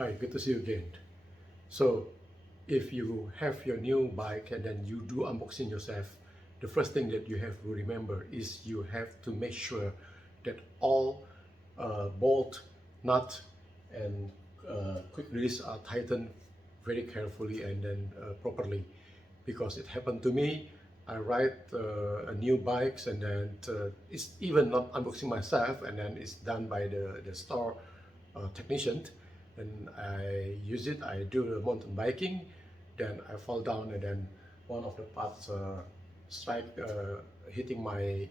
Hi, good to see you again. So, if you have your new bike and then you do unboxing yourself, the first thing that you have to remember is you have to make sure that all bolt, nut, and quick release are tightened very carefully and then properly. Because it happened to me, I ride a new bikes and then it's even not unboxing myself and then it's done by the store technician, and I use it. I do the mountain biking, then I fall down and then one of the parts strike hitting my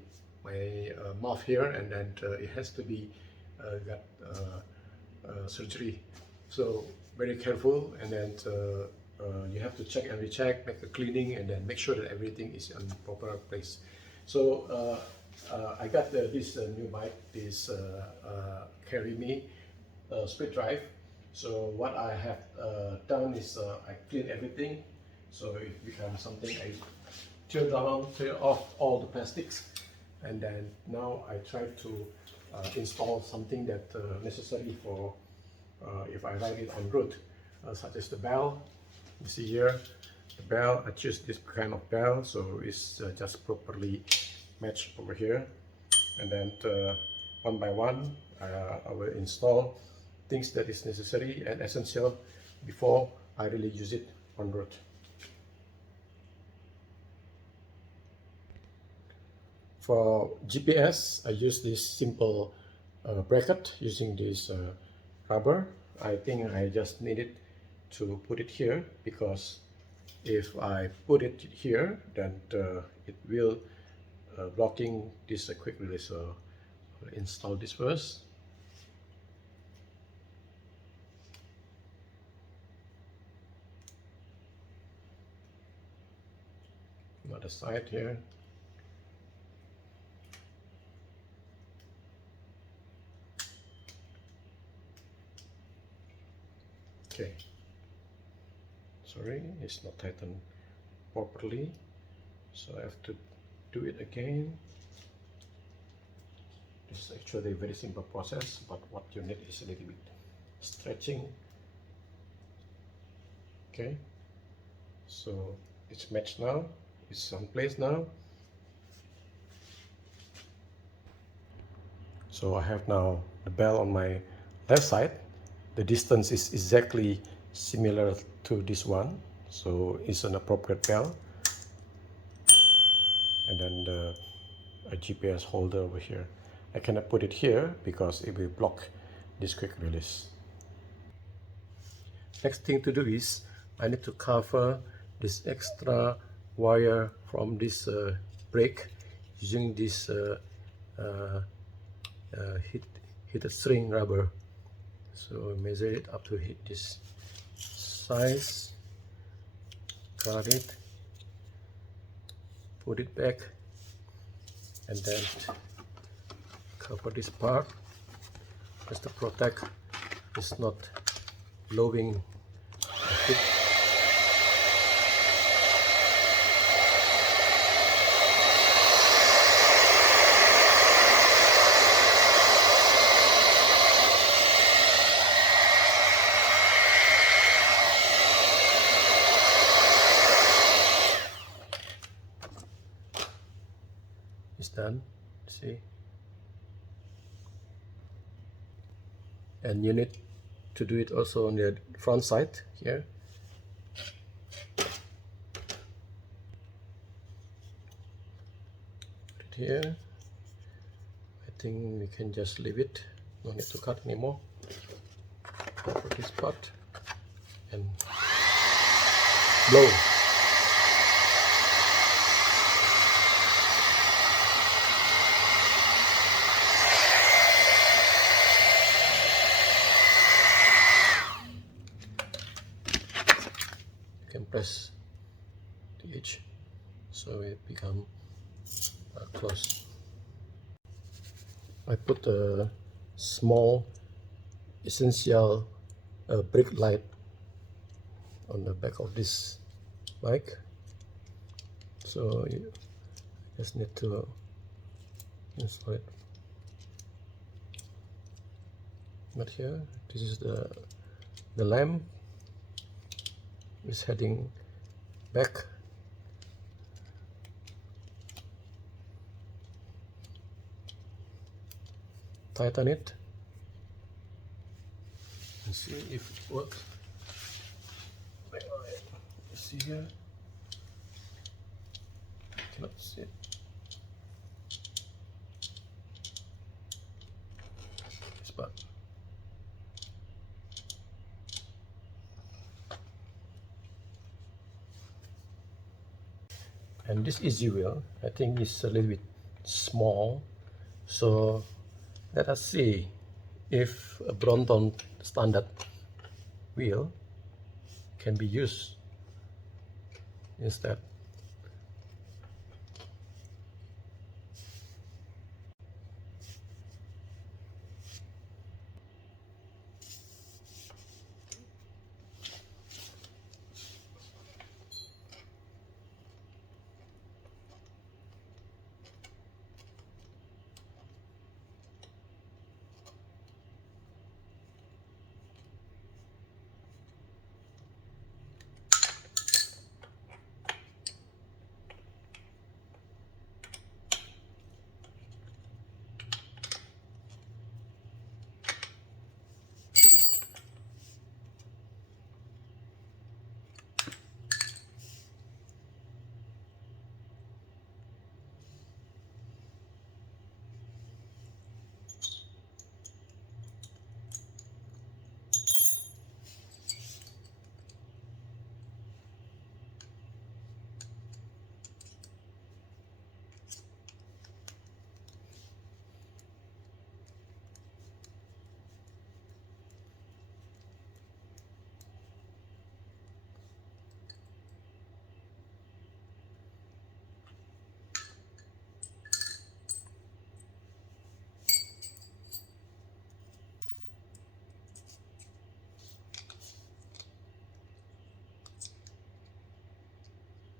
mouth here, and then it has to be got surgery. So very careful, and then you have to check and recheck, make a cleaning, and then make sure that everything is in proper place. So I got this new bike, this Carryme split drive. So what I have done is I clean everything, so it becomes something. I tear off all the plastics, and then now I try to install something that necessary for if I ride it on road, such as the bell. You see here, the bell. I choose this kind of bell, so it's just properly matched over here, and then one by one I will install things that is necessary and essential before I really use it on road. For GPS, I use this simple bracket using this rubber. I think I just needed to put it here, because if I put it here, then it will blocking this quick release. So I'll install this first. Another side here. Okay. Sorry, it's not tightened properly, so I have to do it again. This is actually a very simple process, but what you need is a little bit stretching. Okay, so it's matched now, it's on place now. So I have now the bell on my left side. The distance is exactly similar to this one, so it's an appropriate bell. And then the GPS holder over here. I cannot put it here because it will block this quick release. Next thing to do is I need to cover this extra wire from this brake using this heated string rubber. So measure it up to hit this size, cut it, put it back, and then cover this part just to protect it's not blowing the hook. It's done, see? And you need to do it also on the front side here. Put it here. I think we can just leave it, no need to cut anymore. Cover this part and blow. Can press the edge so it become close. I put a small essential brake light on the back of this bike, so you just need to install it. But here, this is the The lamp is heading back. Tighten it and see if it works. Wait, see here. Cannot see it. This part. And this easy wheel, I think, is a little bit small. So let us see if a Brompton standard wheel can be used instead.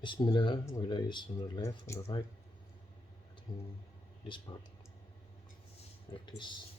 Bismillah, whether it's on the left or the right. I think this part, like this.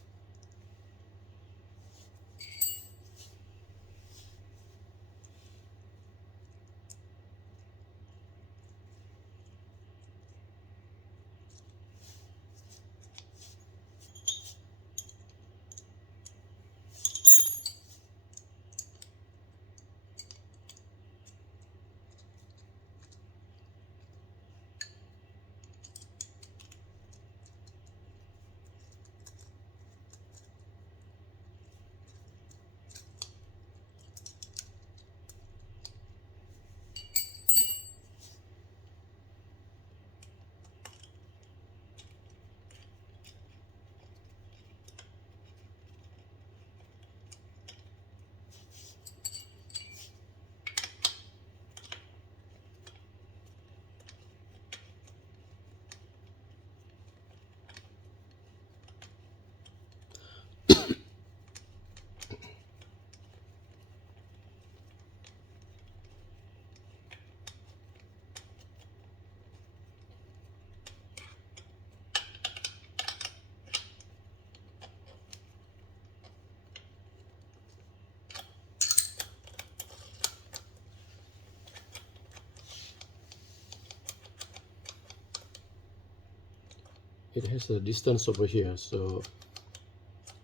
It has a distance over here, so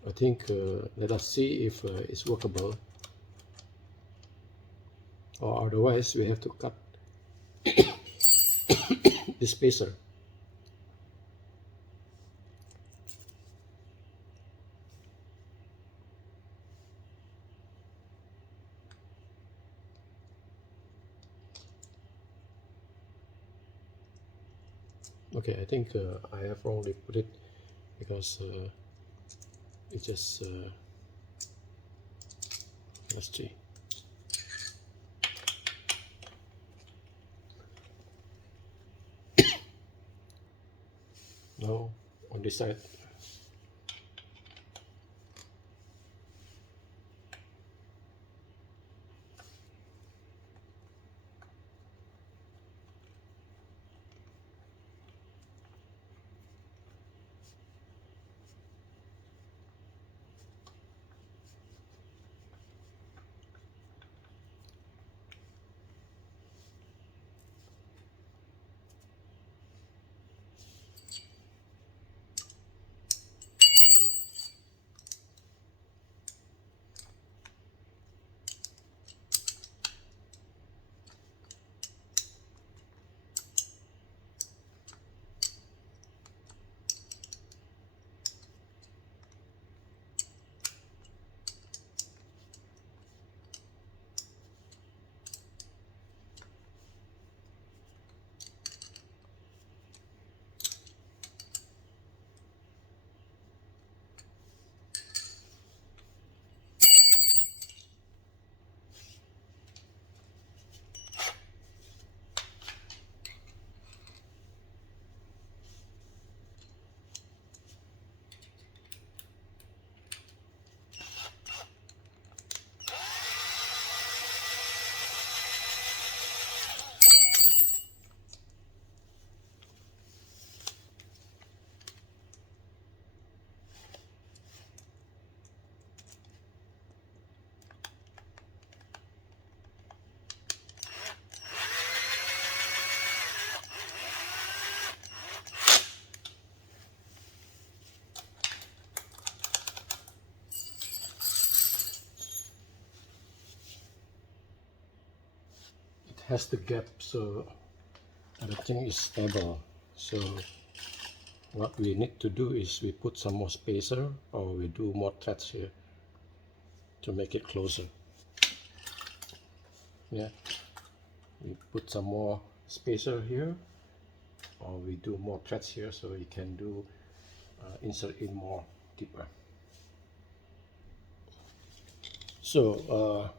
I think let us see if it's workable, or otherwise we have to cut the spacer. Okay, I think I have wrongly put it because it just let's see. Now on this side. has the gap so everything is stable. So what we need to do is we put some more spacer, or we do more threads here to make it closer. Yeah, we put some more spacer here, or we do more threads here, so we can do insert in more deeper. So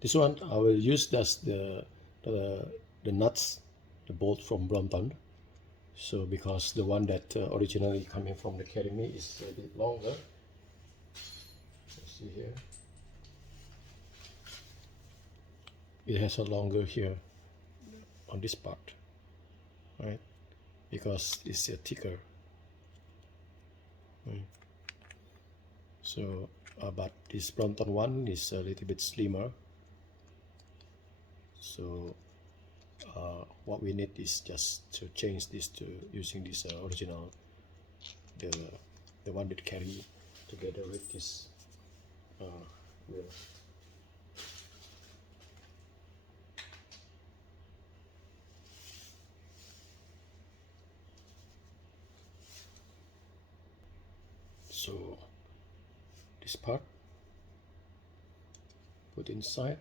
this one I will use as the nuts, the bolt from Brompton. So because the one that originally coming from the Carryme is a bit longer. See here, it has a longer here on this part, right? Because it's thicker. Right? So, but this Brompton one is a little bit slimmer. So what we need is just to change this to using this original, the one that carry together with this wheel. So this part put inside.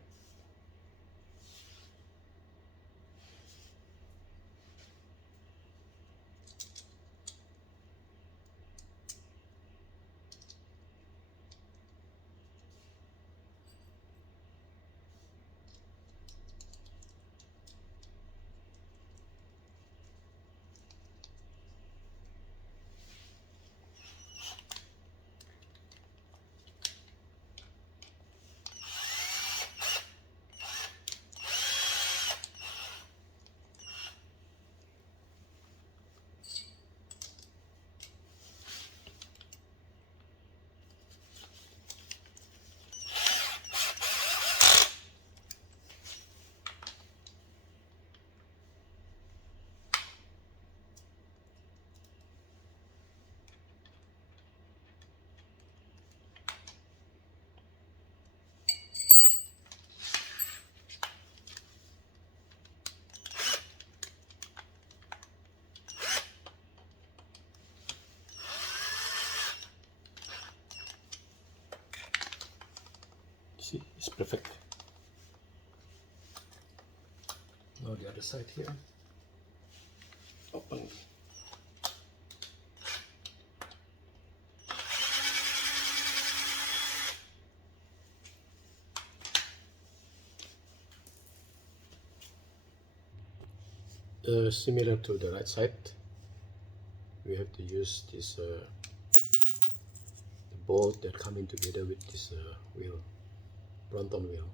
See, it's perfect. Now the other side here. Open. Similar to the right side, we have to use this the bolt that coming together with this wheel, Brompton wheel.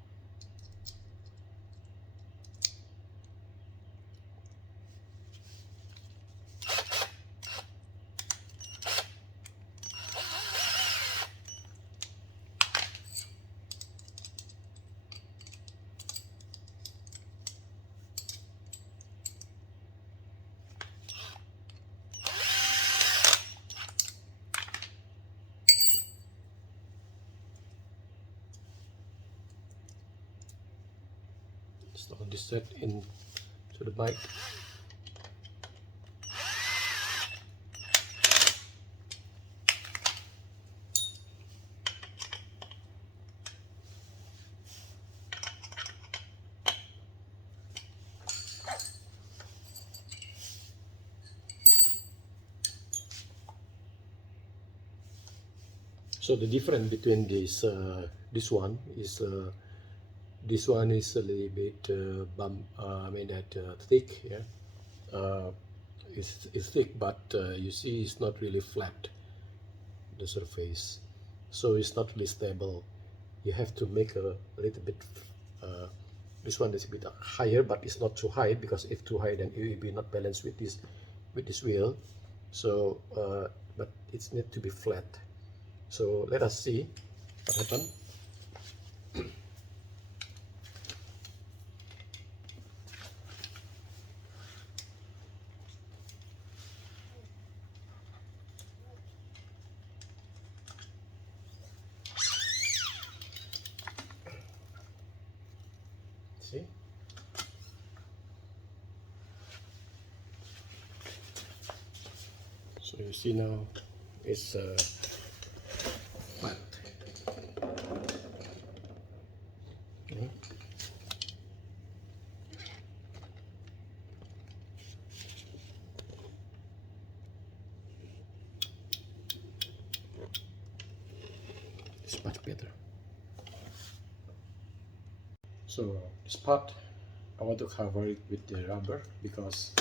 Install this set into the bike. So the difference between this one is this one is a little bit thick. Yeah, it's thick, but you see it's not really flat, the surface, so it's not really stable. You have to make a little bit. This one is a bit higher, but it's not too high, because if too high, then it will be not balanced with this wheel. So, but it needs to be flat. So let us see what happens. See? You see now it's flat. Okay. It's much better. So this part I want to cover it with the rubber, because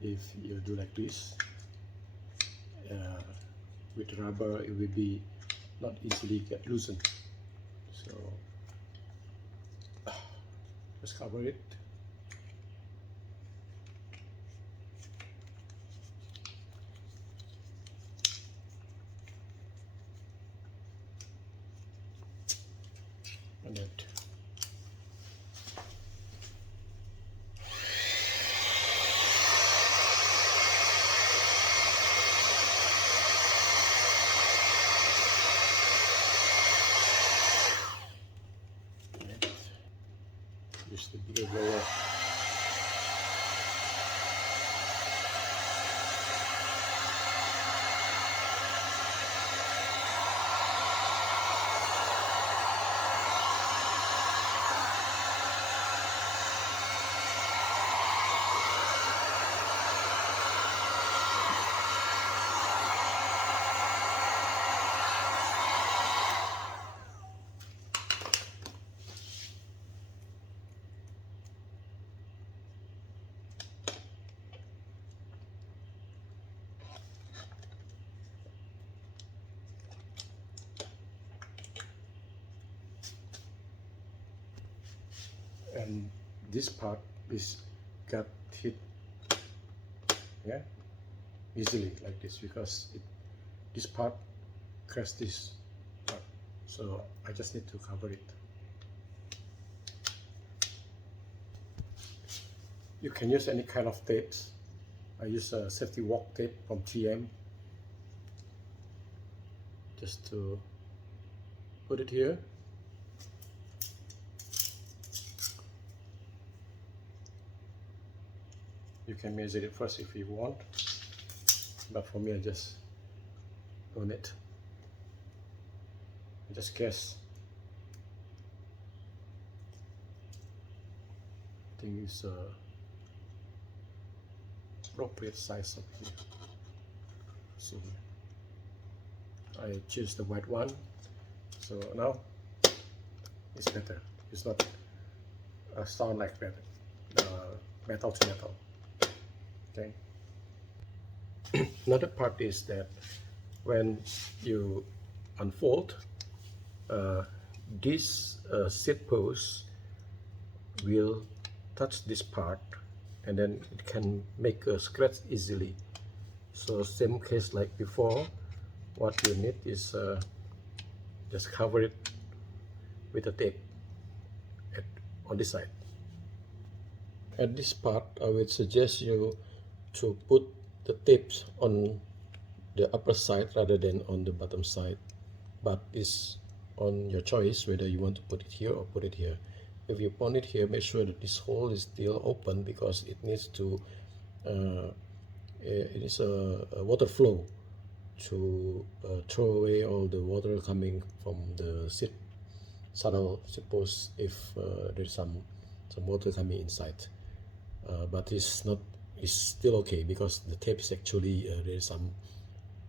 if you do like this with rubber, it will be not easily get loosened. So just cover it. And that. Use the bigger blower. And this part is got hit, yeah, easily like this, because this part crashed this part. So I just need to cover it. You can use any kind of tapes. I use a safety walk tape from 3M just to put it here. You can measure it first if you want, but for me I just own it. I just guess. I think it's appropriate size of here. So I choose the white one. So now it's better. It's not a sound like that. Metal to metal. Okay. Another part is that when you unfold, this Seatpost will touch this part, and then it can make a scratch easily. So same case like before, what you need is just cover it with a tape on this side. At this part, I would suggest you to put the tapes on the upper side rather than on the bottom side, but it's on your choice whether you want to put it here or put it here. If you put it here, make sure that this hole is still open, because it needs to it is a water flow to throw away all the water coming from the saddle Seatpost if there's some water coming inside. But it's still okay, because the tape is actually there's some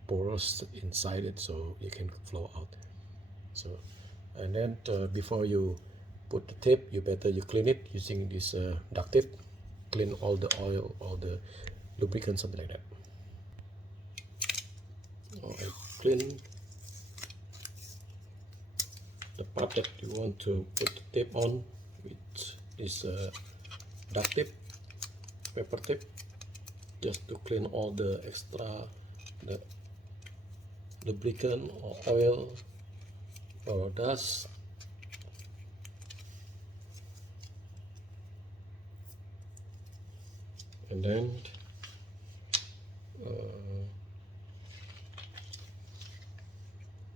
pores inside it, so it can flow out. So, and then before you put the tape, you clean it using this duct tape. Clean all the oil, all the lubricant, something like that. I clean the part that you want to put the tape on with this duct tape, paper tape, just to clean all the extra lubricant or oil or dust. And then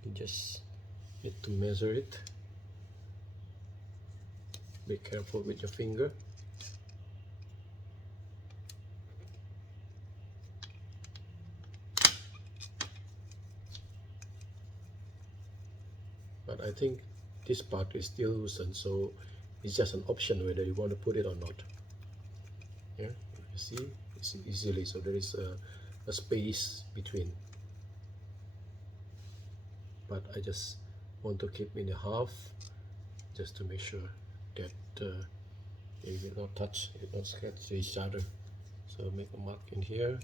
you just need to measure it. Be careful with your finger. I think this part is still loosened, so it's just an option whether you want to put it or not. Yeah, you see, it's easily, so there is a space between, but I just want to keep in the half just to make sure that they will not touch, it will not scratch each other. So make a mark in here.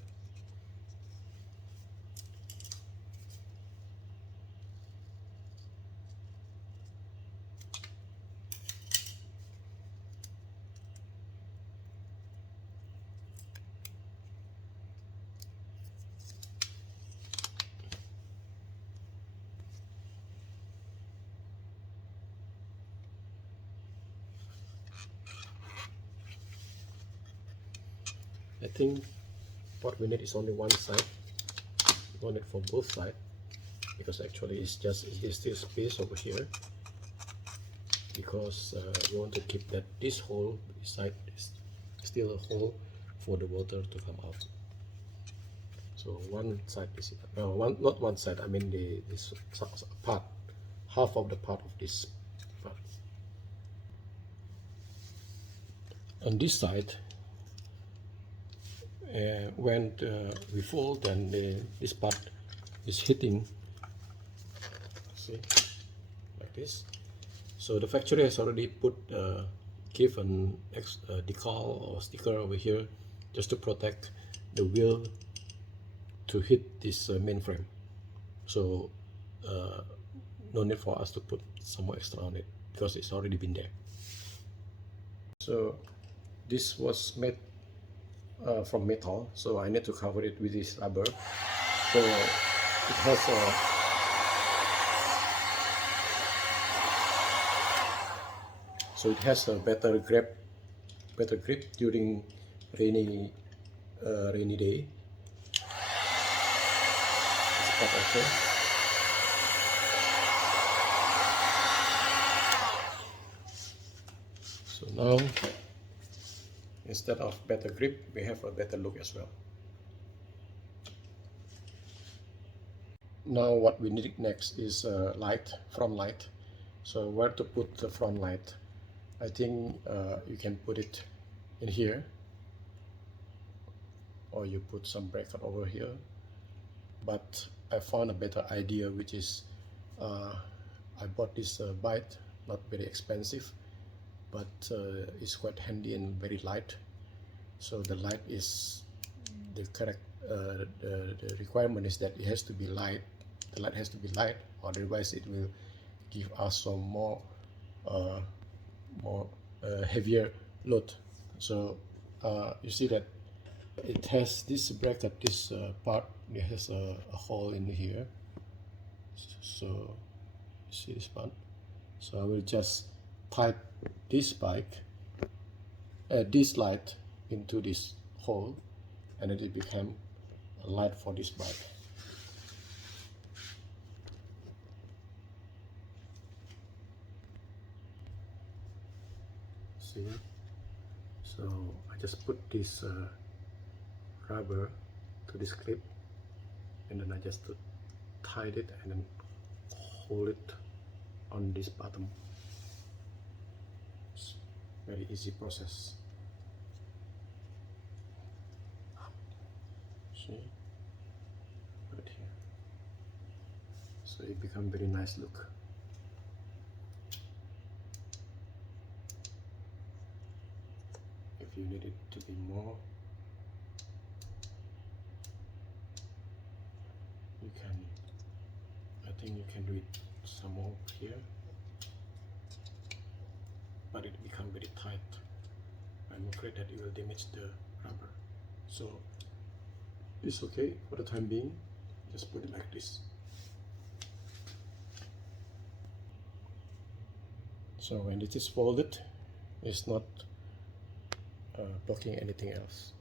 I think what we need is only one side. We want it for both sides, because actually it's still space over here, because we want to keep that this hole side is still a hole for the water to come out. So one side is not one side, I mean this part, half of the part of this part. On this side, when we fold, then this part is hitting, see, like this. So the factory has already put give an decal or sticker over here just to protect the wheel to hit this main frame. So no need for us to put some more extra on it because it's already been there. So this was made from metal, so I need to cover it with this rubber. So it has a better grip during rainy day. This part also. So now, instead of better grip, we have a better look as well. Now what we need next is light, front light. So where to put the front light? I think you can put it in here, or you put some bracket over here. But I found a better idea, which is I bought this bike, not very expensive, but it's quite handy and very light. So the light is the correct the requirement is that it has to be light. The light has to be light, otherwise it will give us some more heavier load. So you see that it has this bracket, this part, it has a hole in here. So you see this part. So I will just type this bike, this light into this hole, and then it became a light for this bike. See, so I just put this rubber to this clip, and then I just tied it and then hold it on this bottom. It's very easy process. See, right here. So it become very nice look. If you need it to be more, you can, I think you can do it some more here, but it become very tight. I'm afraid that it will damage the rubber. So it's okay for the time being, just put it like this. So when it is folded, it's not blocking anything else.